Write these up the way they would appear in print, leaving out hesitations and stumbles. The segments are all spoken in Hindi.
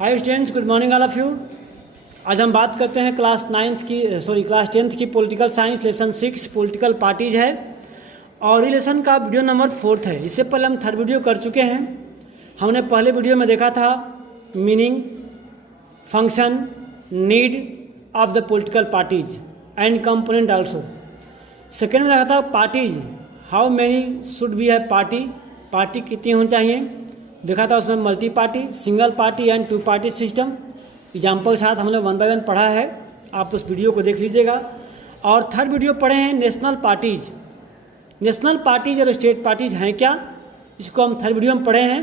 Hi students, good morning all of you. आज हम बात करते हैं क्लास 10th की political science lesson 6 political parties है और ये लेसन का वीडियो नंबर 4 है। इससे पहले हम 3rd वीडियो कर चुके हैं। हमने पहले वीडियो में देखा था meaning, function, need of the political parties and component also. Second में देखा था parties, how many should be है पार्टी कितनी होनी चाहिए। देखा था उसमें multi party, single party and 2 party system. Example के साथ हमने 1 बाय 1 पढ़ा है, आप उस वीडियो को देख लीजिएगा। और 3rd वीडियो पढ़े हैं नेशनल पार्टीज। नेशनल पार्टीज और स्टेट पार्टीज हैं क्या, इसको हम 3rd वीडियो में पढ़े हैं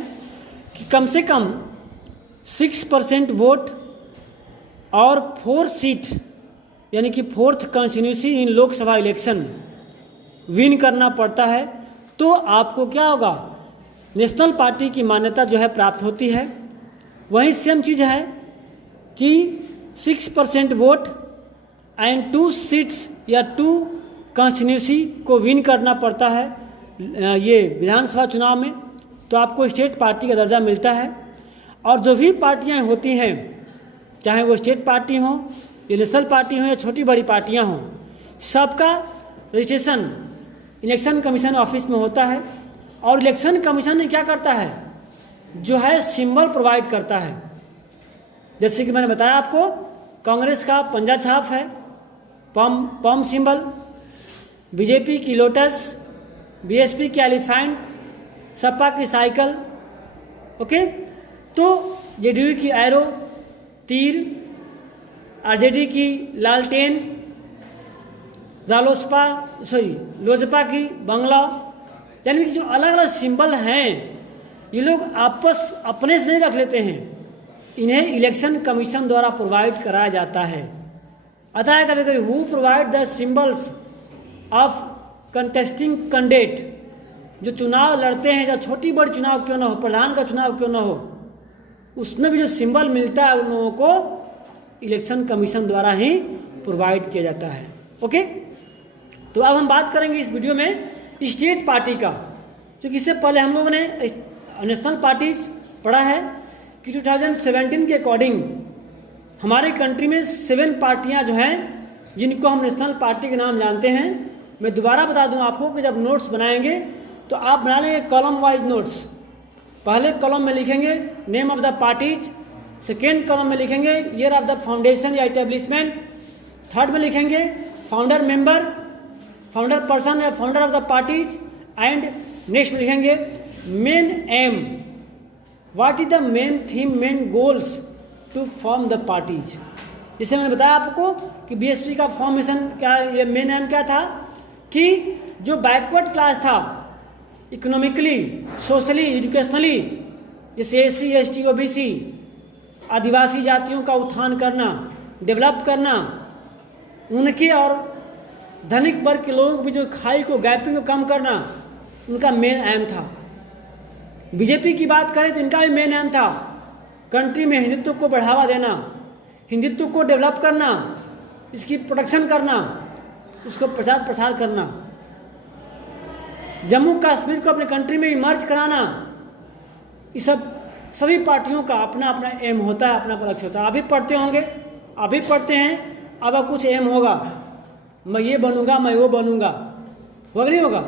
कि कम से कम 6% वोट और 4 सीट यानी कि 4th कॉन्स्टिट्यूंसी इन लोकसभा इलेक्शन विन करना पड़ता है, तो आपको क्या होगा, नेशनल पार्टी की मान्यता जो है प्राप्त होती है। वहीं सेम चीज़ है कि 6% वोट एंड 2 सीट्स या 2 कॉन्स्टिट्यूंसी को विन करना पड़ता है ये विधानसभा चुनाव में, तो आपको स्टेट पार्टी का दर्जा मिलता है। और जो भी पार्टियां होती हैं, चाहे वो स्टेट पार्टी हों या नेशनल पार्टी हों या छोटी बड़ी पार्टियां हों, सबका रजिस्ट्रेशन इलेक्शन कमीशन ऑफिस में होता है। और इलेक्शन कमीशन क्या करता है, जो है सिंबल प्रोवाइड करता है। जैसे कि मैंने बताया आपको, कांग्रेस का पंजा छाप है, पम सिंबल, बीजेपी की लोटस, बीएसपी की एलिफेंट, सपा की साइकिल, ओके। तो जेडीयू की एरो, तीर, आरजेडी की लालटेन, लोजपा की बंगला, यानी कि जो अलग अलग सिंबल हैं ये लोग आपस अपने से नहीं रख लेते हैं, इन्हें इलेक्शन कमीशन द्वारा प्रोवाइड कराया जाता है। अतः है कभी कभी who provide the symbols of contesting candidate, जो चुनाव लड़ते हैं, या छोटी बड़ी चुनाव क्यों ना हो, प्रधान का चुनाव क्यों ना हो, उसमें भी जो सिंबल मिलता है उन लोगों को इलेक्शन कमीशन द्वारा ही प्रोवाइड किया जाता है, ओके। तो अब हम बात करेंगे इस वीडियो में स्टेट पार्टी का, क्योंकि इससे पहले हम लोगों ने नेशनल पार्टीज पढ़ा है कि 2017 के अकॉर्डिंग हमारे कंट्री में 7 पार्टियां जो हैं जिनको हम नेशनल पार्टी के नाम जानते हैं। मैं दोबारा बता दूं आपको कि जब नोट्स बनाएंगे तो आप बना लेंगे कॉलम वाइज नोट्स। पहले कॉलम में लिखेंगे name of the parties, second column में लिखेंगे ईयर ऑफ द फाउंडेशन या इस्टेब्लिशमेंट, 3rd में लिखेंगे फाउंडर मेंबर, फाउंडर पर्सन या founder of the parties, and next में लिखेंगे main aim, what is the main theme, main goals to form the parties. जैसे मैंने बताया आपको कि बीएसपी का फॉर्मेशन क्या, ये मेन एम क्या था कि जो बैकवर्ड क्लास था इकोनॉमिकली, सोशली, एजुकेशनली, जैसे एससी, एसटी, ओबीसी, आदिवासी जातियों का उत्थान करना, डेवलप करना, उनके और धनिक वर्ग के लोगों की जो खाई को, गैपिंग को कम करना, उनका मेन एम था। बीजेपी की बात करें तो इनका भी मेन एम था कंट्री में हिंदुत्व को बढ़ावा देना, हिंदुत्व को डेवलप करना, इसकी प्रोटेक्शन करना, उसको प्रचार प्रसार करना, जम्मू कश्मीर को अपने कंट्री में इमर्ज कराना। ये सभी पार्टियों का अपना अपना एम होता है, अपना लक्ष्य होता है। आप भी पढ़ते होंगे, आप भी पढ़ते हैं, अब कुछ एम होगा, मैं ये बनूंगा, मैं वो बनूंगा, होगा नहीं होगा।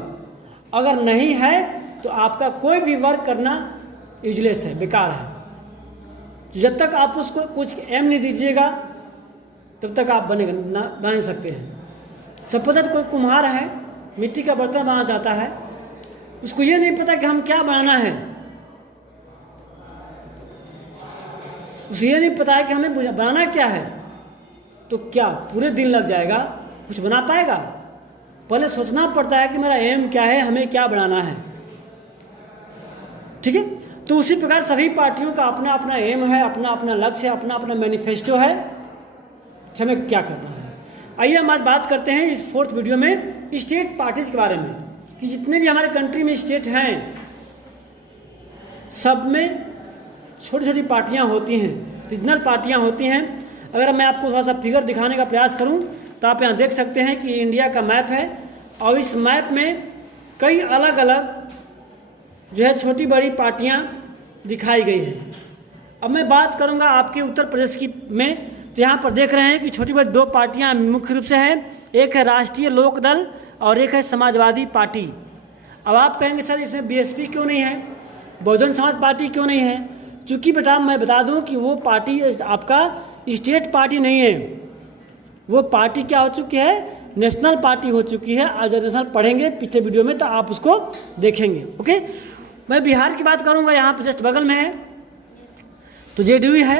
अगर नहीं है तो आपका कोई भी वर्क करना यूजलेस है, बेकार है। जब तक आप उसको कुछ एम नहीं दीजिएगा तब तक आप बना नहीं सकते हैं। सपोज कोई कुम्हार है, मिट्टी का बर्तन बनाना चाहता है, उसको ये नहीं पता कि हम क्या बनाना है, उसे ये नहीं पता है कि हमें बनाना क्या है, तो क्या पूरे दिन लग जाएगा, कुछ बना पाएगा? पहले सोचना पड़ता है कि मेरा एम क्या है, हमें क्या बनाना है, ठीक है। तो उसी प्रकार सभी पार्टियों का अपना अपना एम है, अपना अपना लक्ष्य है, अपना अपना मैनिफेस्टो है कि हमें क्या करना है। आइए हम आज बात करते हैं इस 4th वीडियो में स्टेट पार्टीज के बारे में, कि जितने भी हमारे कंट्री में स्टेट हैं सब में छोटी छोटी पार्टियां होती हैं, रीजनल पार्टियां होती हैं। अगर मैं आपको थोड़ा सा फिगर दिखाने का प्रयास करूं तो आप यहाँ देख सकते हैं कि इंडिया का मैप है और इस मैप में कई अलग अलग जो है छोटी बड़ी पार्टियां दिखाई गई हैं। अब मैं बात करूंगा आपके उत्तर प्रदेश की में, तो यहाँ पर देख रहे हैं कि छोटी बड़ी 2 पार्टियाँ मुख्य रूप से हैं, एक है राष्ट्रीय लोक दल और एक है समाजवादी पार्टी। अब आप कहेंगे सर इसमें बीएसपी क्यों नहीं है, बहुजन समाज पार्टी क्यों नहीं है? चूँकि बेटा मैं बता दूं कि वो पार्टी आपका स्टेट पार्टी नहीं है, वो पार्टी क्या हो चुकी है, नेशनल पार्टी हो चुकी है। आज नेशनल पढ़ेंगे पिछले वीडियो में तो आप उसको देखेंगे। ओके, मैं बिहार की बात करूंगा, यहाँ पर जस्ट बगल में है तो जेडीयू है।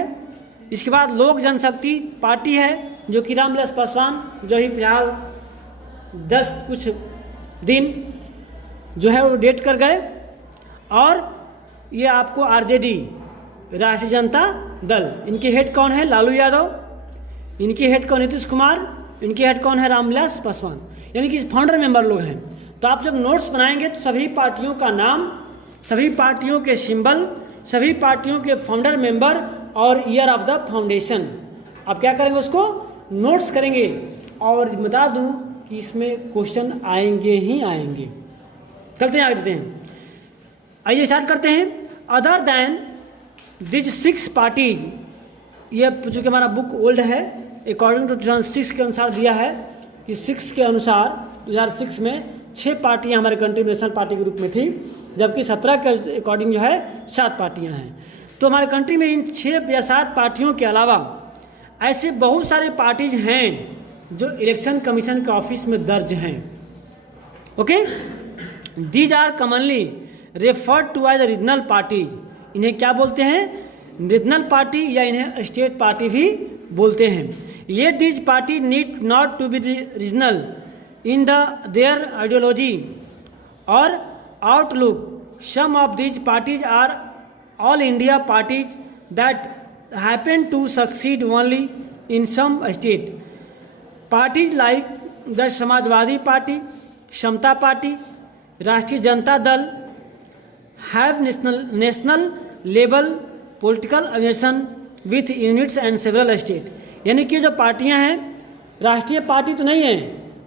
इसके बाद लोक जनशक्ति पार्टी है जो कि रामविलास पासवान जो ही फिलहाल 10 कुछ दिन जो है वो डेट कर गए। और ये आपको आरजेडी राष्ट्रीय जनता दल, इनके हेड कौन है, लालू यादव, इनके हेड कौन नीतीश कुमार, इनके हेड कौन है रामविलास पासवान, यानी कि फाउंडर मेंबर लोग हैं। तो आप जब नोट्स बनाएंगे तो सभी पार्टियों का नाम, सभी पार्टियों के सिंबल, सभी पार्टियों के फाउंडर मेंबर और ईयर ऑफ द फाउंडेशन आप क्या करेंगे, उसको नोट्स करेंगे। और बता दूं कि इसमें क्वेश्चन आएंगे ही आएंगे। चलते हैं आगे देते हैं, आइए स्टार्ट करते हैं। अदर देन दिज 6 पार्टीज, ये चूँकि हमारा बुक ओल्ड है, अकॉर्डिंग टू 2006 के अनुसार दिया है कि 6 के अनुसार 2006 में 6 पार्टियां हमारे कंट्री में नेशनल पार्टी के रूप में थी, जबकि 17 के अकॉर्डिंग जो है 7 पार्टियां हैं। तो हमारे कंट्री में इन 6 या 7 पार्टियों के अलावा ऐसे बहुत सारे पार्टीज हैं जो इलेक्शन कमीशन के ऑफिस में दर्ज हैं। Okay, these are commonly referred to as regional parties. इन्हें क्या बोलते हैं, रीजनल पार्टी या इन्हें स्टेट पार्टी भी बोलते हैं। ये these party need not to be regional in their ideology और outlook. Some of these parties are all India parties that happen to succeed only in some state. Parties like the Samajwadi party, Samata party, Rashtriya Janata Dal have national level political organisation with units and several state. यानी कि जो पार्टियां हैं राष्ट्रीय पार्टी तो नहीं है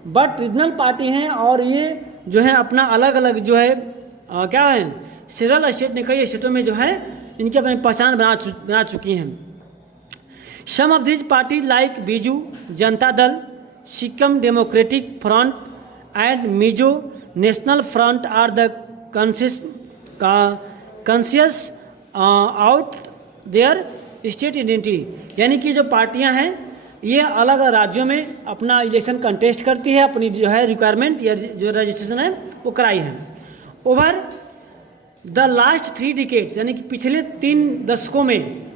बट रीजनल पार्टी हैं, और ये जो है अपना अलग अलग जो है क्या है, सेवरल स्टेट ने कई स्टेटों में जो है इनकी अपनी पहचान बना चुकी हैं। Some of this parties like Biju Janata Dal, Sikkim democratic front and Mizo national front are the conscious out their state identity. यानी कि जो पार्टियां हैं ये अलग अलग राज्यों में अपना इलेक्शन कंटेस्ट करती है, अपनी जो है रिक्वायरमेंट या जो रजिस्ट्रेशन है वो कराई है। ओवर द लास्ट 3 डिकेड्स, यानी कि पिछले 3 दशकों में,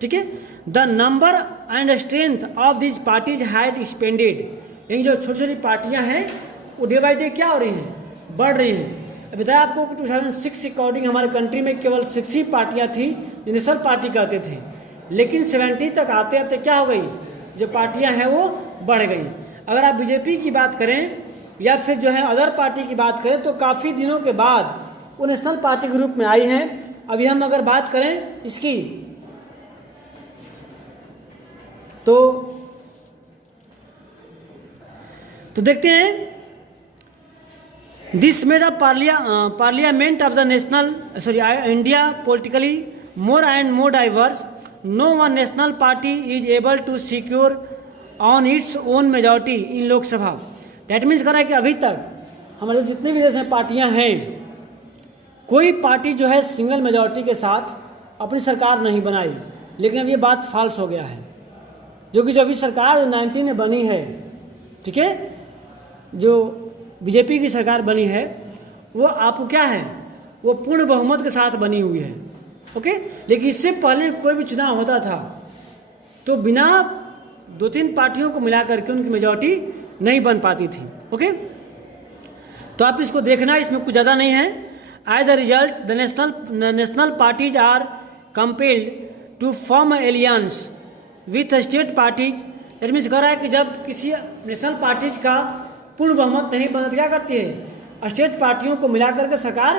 ठीक है, the number and strength of this parties had expanded. यानी जो छोटी छोटी पार्टियां हैं वो डे बाई डे क्या हो रही हैं, बढ़ रही हैं। बताया आपको 2006 के अकॉर्डिंग हमारे कंट्री में केवल 6 ही पार्टियां थी जो नेशनल पार्टी कहते थे, लेकिन 70 तक आते आते क्या हो गई, जो पार्टियां हैं वो बढ़ गई। अगर आप बीजेपी की बात करें या फिर जो है अदर पार्टी की बात करें तो काफ़ी दिनों के बाद वो नेशनल पार्टी के रूप में आई हैं। अभी हम अगर बात करें इसकी तो देखते हैं, this made a parliament of the India politically more and more diverse. No one national party is able to secure on its own majority in लोक सभा। डैट मीन्स कर रहा है कि अभी तक हमारे जितने भी देश में पार्टियां हैं कोई पार्टी जो है सिंगल मेजॉरिटी के साथ अपनी सरकार नहीं बनाई। लेकिन अब ये बात फॉल्स हो गया है, जो कि जो अभी सरकार 19 में बनी है, ठीक है, जो बीजेपी की सरकार बनी है वो आपको क्या है, वो पूर्ण बहुमत के साथ बनी हुई है। ओके, लेकिन इससे पहले कोई भी चुनाव होता था तो बिना 2-3 पार्टियों को मिला करके उनकी मेजॉरिटी नहीं बन पाती थी। ओके, तो आप इसको देखना, इसमें कुछ ज़्यादा नहीं है। As a result the national parties are compelled to form alliances with state parties. It means कह रहा है कि जब किसी नेशनल पार्टीज का पूर्ण बहुमत नहीं बनता क्या करती है, स्टेट पार्टियों को मिला करके सरकार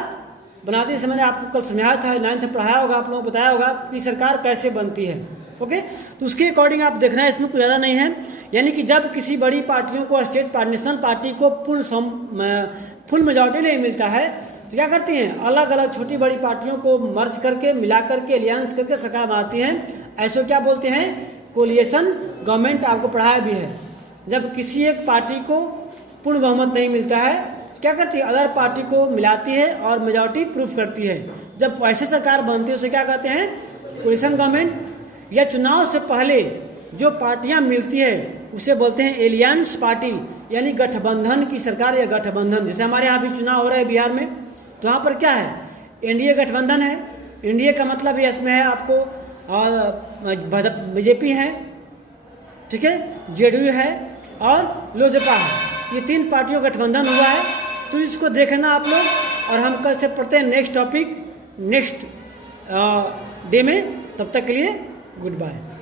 बनाती है। मैंने आपको कल समझाया था, 9th में पढ़ाया होगा, आप लोगों को बताया होगा कि सरकार कैसे बनती है। ओके, तो उसके अकॉर्डिंग आप देखना है, इसमें कुछ ज़्यादा नहीं है। यानी कि जब किसी बड़ी पार्टियों को नेशनल पार्टी को फुल मेजॉरिटी नहीं मिलता है तो क्या करती हैं, अलग अलग छोटी बड़ी पार्टियों को मर्ज करके मिला करके एलियंस करके सरकार बनाती हैं। ऐसे क्या बोलते हैं, कोलिएशन गवर्नमेंट। आपको पढ़ाया भी है, जब किसी एक पार्टी को पूर्ण बहुमत नहीं मिलता है क्या करती है, अदर पार्टी को मिलाती है और मेजॉरिटी प्रूफ करती है। जब ऐसे सरकार बनती है उसे क्या कहते हैं, कोलिएशन गवर्नमेंट। या चुनाव से पहले जो पार्टियां मिलती है उसे बोलते हैं एलियंस पार्टी, यानी गठबंधन की सरकार या गठबंधन। जैसे हमारे यहाँ भी चुनाव हो रहा है बिहार में, तो यहाँ पर क्या है, एनडीए गठबंधन है। एनडीए का मतलब ये इसमें है आपको बीजेपी है, ठीक है, जेडीयू है और लोजपा है। ये 3 पार्टियों का गठबंधन हुआ है। तो इसको देखना आप लोग, और हम कल से पढ़ते हैं नेक्स्ट टॉपिक नेक्स्ट डे में। तब तक के लिए गुड बाय।